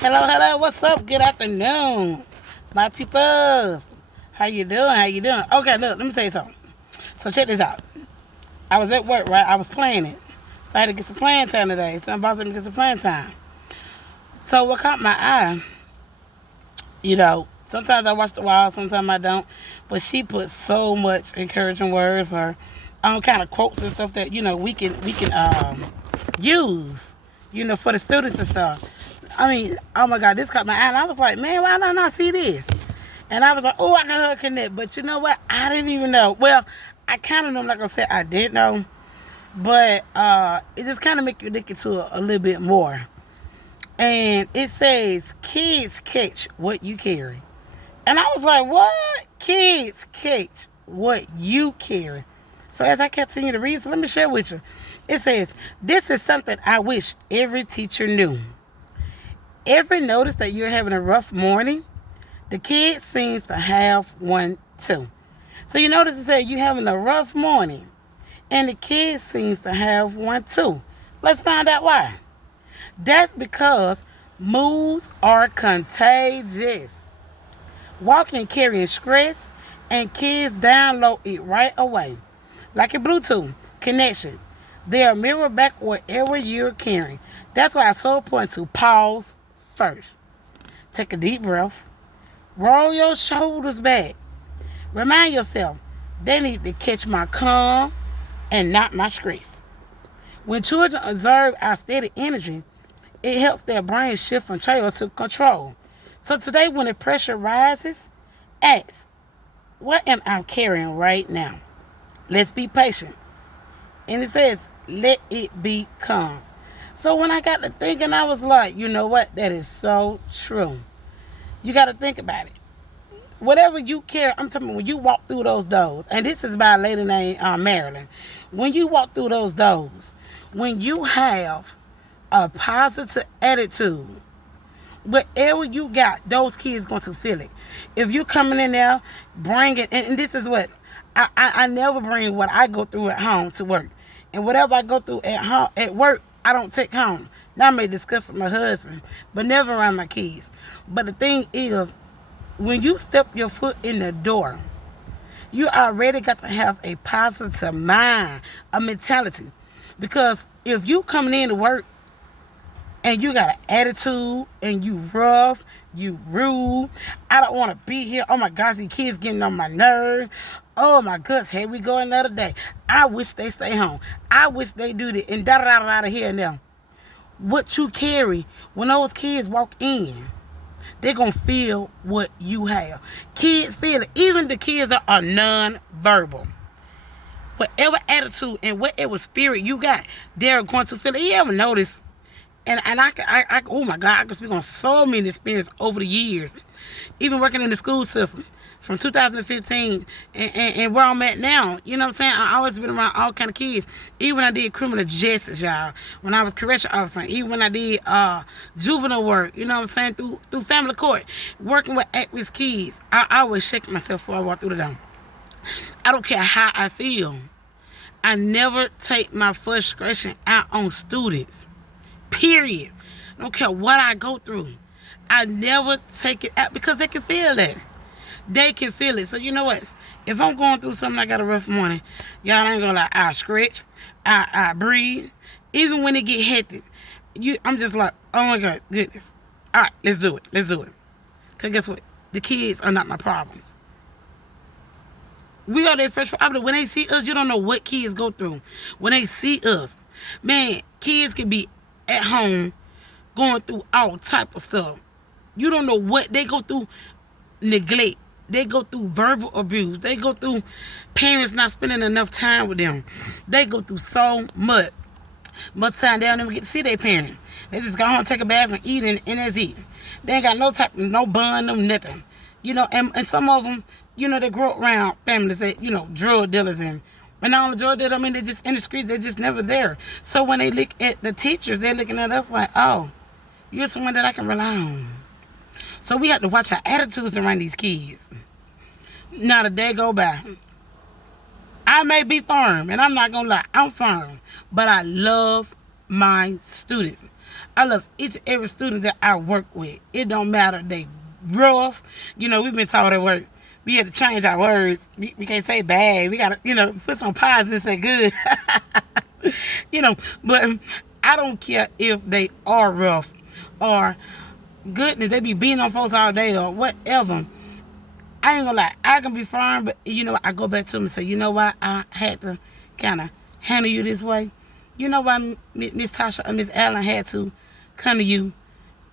Hello, hello. What's up? Good afternoon, my people. How you doing? How you doing? Okay, look. Let me tell you something. So check this out. I was at work, right? I was playing it, so I had to get some playing time today. So I'm about to get some playing time. So what caught my eye? Sometimes I watch the wild, sometimes I don't. But she put so much encouraging words or kind of quotes and stuff that we can use, for the students and stuff. I mean, oh my God, this caught my eye, and I was like, man, why did I not see this? And I was like, oh, I can her connect, but you know what? I didn't even know. Well, I kind of know. I'm not gonna say I didn't know, but it just kind of make you look into it a little bit more. And it says, kids catch what you carry. And I was like, what? Kids catch what you carry. So as I continue to read, so let me share with you. It says, this is something I wish every teacher knew. Ever notice that you're having a rough morning? The kid seems to have one too. So you notice it said you're having a rough morning, and the kid seems to have one too. Let's find out why. That's because moods are contagious. Walking carrying stress, and kids download it right away. Like a Bluetooth connection. They'll mirror back whatever you're carrying. That's why it's so important to pause first. Take a deep breath. Roll your shoulders back. Remind yourself, they need to catch my calm and not my stress. When children observe our steady energy, it helps their brain shift from chaos to control. So today, when the pressure rises, ask, what am I carrying right now? Let's be patient. And it says, let it be calm. So when I got to thinking, I was like, you know what? That is so true. You got to think about it. Whatever you carry, I'm talking about when you walk through those doors, and this is by a lady named Marilyn. When you walk through those doors, when you have a positive attitude, whatever you got, those kids going to feel it. If you coming in there, bring it, and this is what I never bring what I go through at home to work, and whatever I go through at home at work, I don't take home. Now I may discuss with my husband, but never around my kids. But the thing is, when you step your foot in the door, you already got to have a positive mind, a mentality, because if you coming in to work and you got an attitude and you rough, you rude, I don't want to be here. Oh my gosh, these kids getting on my nerve. Oh my goodness, here we go another day. I wish they stay home. I wish they do this and da da da da here and there. What you carry when those kids walk in, they're going to feel what you have. Kids feel it. Even the kids that are non-verbal. Whatever attitude and whatever spirit you got, they're going to feel it. You ever notice? And oh my God, I can speak on so many experiences over the years. Even working in the school system from 2015 and where I'm at now. You know what I'm saying? I always been around all kind of kids. Even when I did criminal justice, y'all. When I was correction officer. Even when I did juvenile work. You know what I'm saying? Through family court. Working with at-risk kids. I always shake myself before I walk through the door. I don't care how I feel. I never take my frustration out on students. Period. I don't care what I go through. I never take it out because they can feel it. They can feel it. So you know what? If I'm going through something, I got a rough morning, y'all ain't gonna lie. I scratch. I breathe. Even when it get hectic, I'm just like, oh my God, goodness. All right, let's do it. Let's do it. Cause guess what? The kids are not my problems. We are their first problem. When they see us, you don't know what kids go through. When they see us, man, kids can be at home going through all type of stuff. You don't know what they go through. Neglect. They go through verbal abuse. They go through parents not spending enough time with them. They go through so much. Most time they don't even get to see their parent. They just go home, take a bath, and eat, and that's it. They ain't got no bun, no nothing. And some of them, they grow up around families that, drug dealers and all the drug dealers, I mean, they're just in the streets, they're just never there. So when they look at the teachers, they're looking at us like, oh, you're someone that I can rely on. So we have to watch our attitudes around these kids. Not a day go by. I may be firm, and I'm not going to lie, I'm firm. But I love my students. I love each and every student that I work with. It don't matter. They rough. We've been taught at work. We had to change our words. We can't say bad. We got to, put some positive and say good. But I don't care if they are rough or goodness, they be beating on folks all day or whatever. I ain't gonna lie, I can be firm, but I go back to them and say, you know what, I had to kind of handle you this way. You know why Miss Tasha or Miss Allen had to come to you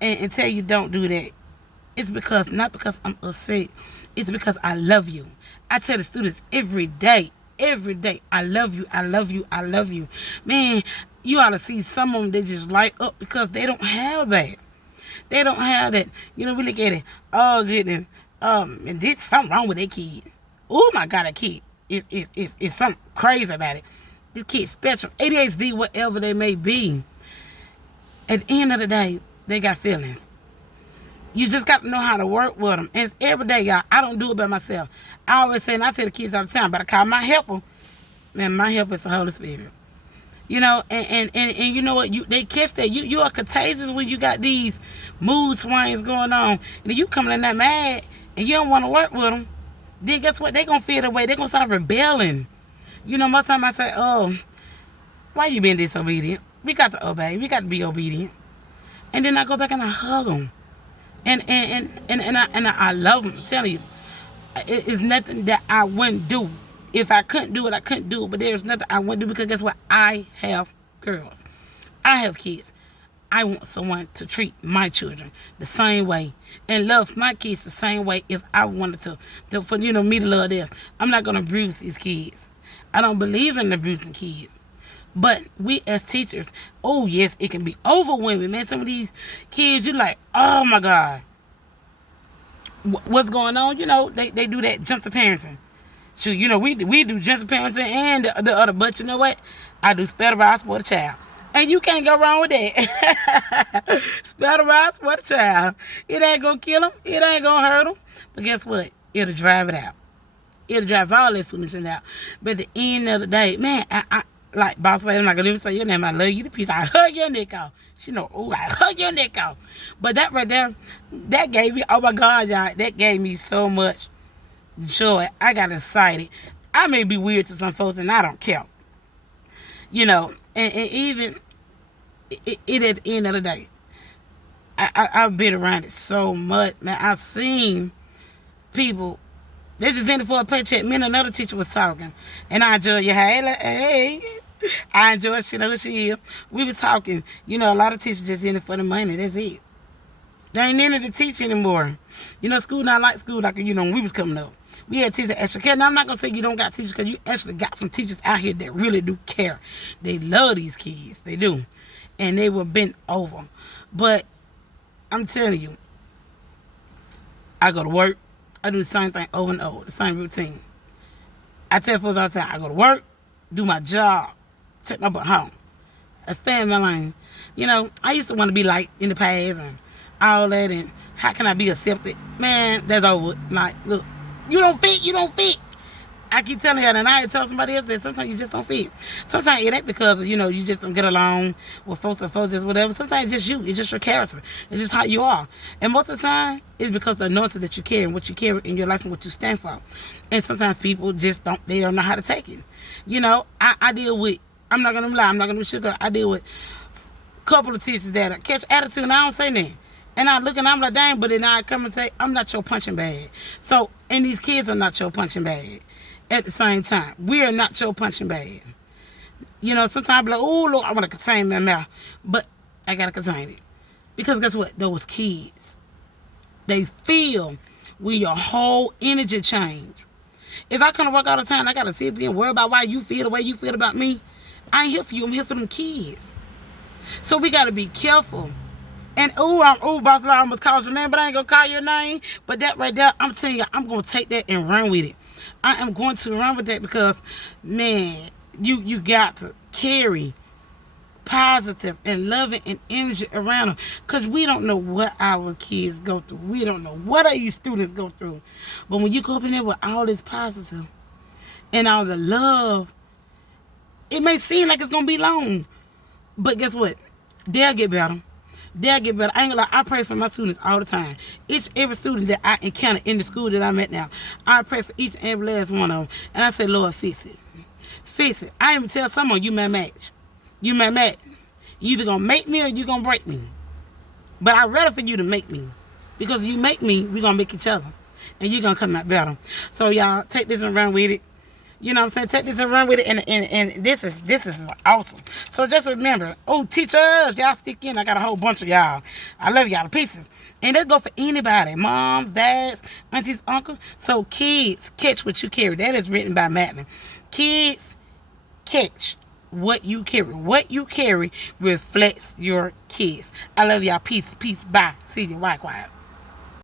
and tell you don't do that? It's not because I'm upset. It's because I love you. I tell the students every day, I love you, I love you, I love you. Man, you ought to see some of them, they just light up because they don't have that. They don't have that. We look at it, oh goodness, and there's something wrong with that kid. Oh my God, that kid is something crazy about it. This kid's special, ADHD, whatever they may be. At the end of the day, they got feelings. You just got to know how to work with them. And it's every day, y'all. I don't do it by myself. I always say, and I tell the kids all the time, but I call my helper. Man, my helper is the Holy Spirit. And you know what? They catch that. You are contagious when you got these mood swings going on. And you coming in that mad and you don't want to work with them. Then guess what? They going to feel the way. They going to start rebelling. Most time I say, oh, why you being disobedient? We got to obey. We got to be obedient. And then I go back and I hug them. And I love them. I'm telling you, it's nothing that I wouldn't do. If I couldn't do it, I couldn't do it. But there's nothing I wouldn't do because guess what? I have girls. I have kids. I want someone to treat my children the same way and love my kids the same way if I wanted to for me to love this. I'm not going to abuse these kids. I don't believe in abusing kids. But we as teachers, oh yes, it can be overwhelming, man. Some of these kids, you're like, oh my God, what's going on? They do that gentle parenting. Shoot, we do gentle parenting and the other, but you know what? I do spell the rod, sport a child. And you can't go wrong with that. Spell the rod, sport a child. It ain't gonna kill them. It ain't gonna hurt them. But guess what? It'll drive it out. It'll drive all that foolishness out. But at the end of the day, man, I like boss lady, I'm not gonna even say your name. I love you to pieces. I hug your neck off. Oh, I hug your neck off. But that right there, that gave me, oh my God, y'all, that gave me so much joy. I got excited. I may be weird to some folks, and I don't care. And even it at the end of the day, I've been around it so much, man. I've seen people. They just in it for a paycheck. Me and another teacher was talking, and I enjoyed you. Hey, I enjoyed. She know who she is. We was talking. A lot of teachers just in it for the money. That's it. They ain't in it to teach anymore. School not like school like when we was coming up. We had teachers that extra care. Now I'm not gonna say you don't got teachers because you actually got some teachers out here that really do care. They love these kids. They do, and they were bent over. But I'm telling you, I go to work. I do the same thing over and over, the same routine. I tell folks all the time, I go to work, do my job, take my butt home. I stay in my lane. I used to want to be like in the past and all that, and how can I be accepted? Man, that's over. Like, look, you don't fit. I keep telling you, and I tell somebody else that sometimes you just don't fit. Sometimes it ain't because, you just don't get along with folks or folks, just whatever. Sometimes it's just you. It's just your character. It's just how you are. And most of the time, it's because of the anointing that you carry and what you carry in your life and what you stand for. And sometimes people just don't know how to take it. I deal with, I'm not going to lie, I'm not going to sugar. I deal with a couple of teachers that catch attitude and I don't say nothing. And I look and I'm like, dang, but then I come and say, I'm not your punching bag. So, and these kids are not your punching bag. At the same time, we are not your punching bag. Sometimes I be like, oh, Lord, I want to contain my mouth. But I got to contain it. Because guess what? Those kids, they feel when your whole energy change. If I come to work all the time, I got to sit here and worry about why you feel the way you feel about me. I ain't here for you. I'm here for them kids. So we got to be careful. And, boss, I almost called your name, but I ain't going to call your name. But that right there, I'm telling you, I'm going to take that and run with it. I am going to run with that because, man, you got to carry positive and loving and energy around them because we don't know what our kids go through. We don't know what these students go through. But when you go up in there with all this positive and all the love, it may seem like it's going to be long. But guess what? They'll get better. They'll get better. I ain't gonna lie, I pray for my students all the time. Every student that I encounter in the school that I'm at now, I pray for each and every last one of them. And I say, Lord, fix it. Fix it. I even tell someone, you may match. You may match. You either gonna make me or you gonna break me. But I'd rather for you to make me. Because if you make me, we gonna make each other. And you're gonna come out better. So y'all, take this and run with it. You know what I'm saying? Take this and run with it, and this is awesome. So just remember, teachers, y'all stick in. I got a whole bunch of y'all. I love y'all to pieces. And that go for anybody, moms, dads, aunties, uncles. So kids, catch what you carry. That is written by Matlin. Kids, catch what you carry. What you carry reflects your kids. I love y'all. Peace, bye. See you. Quiet.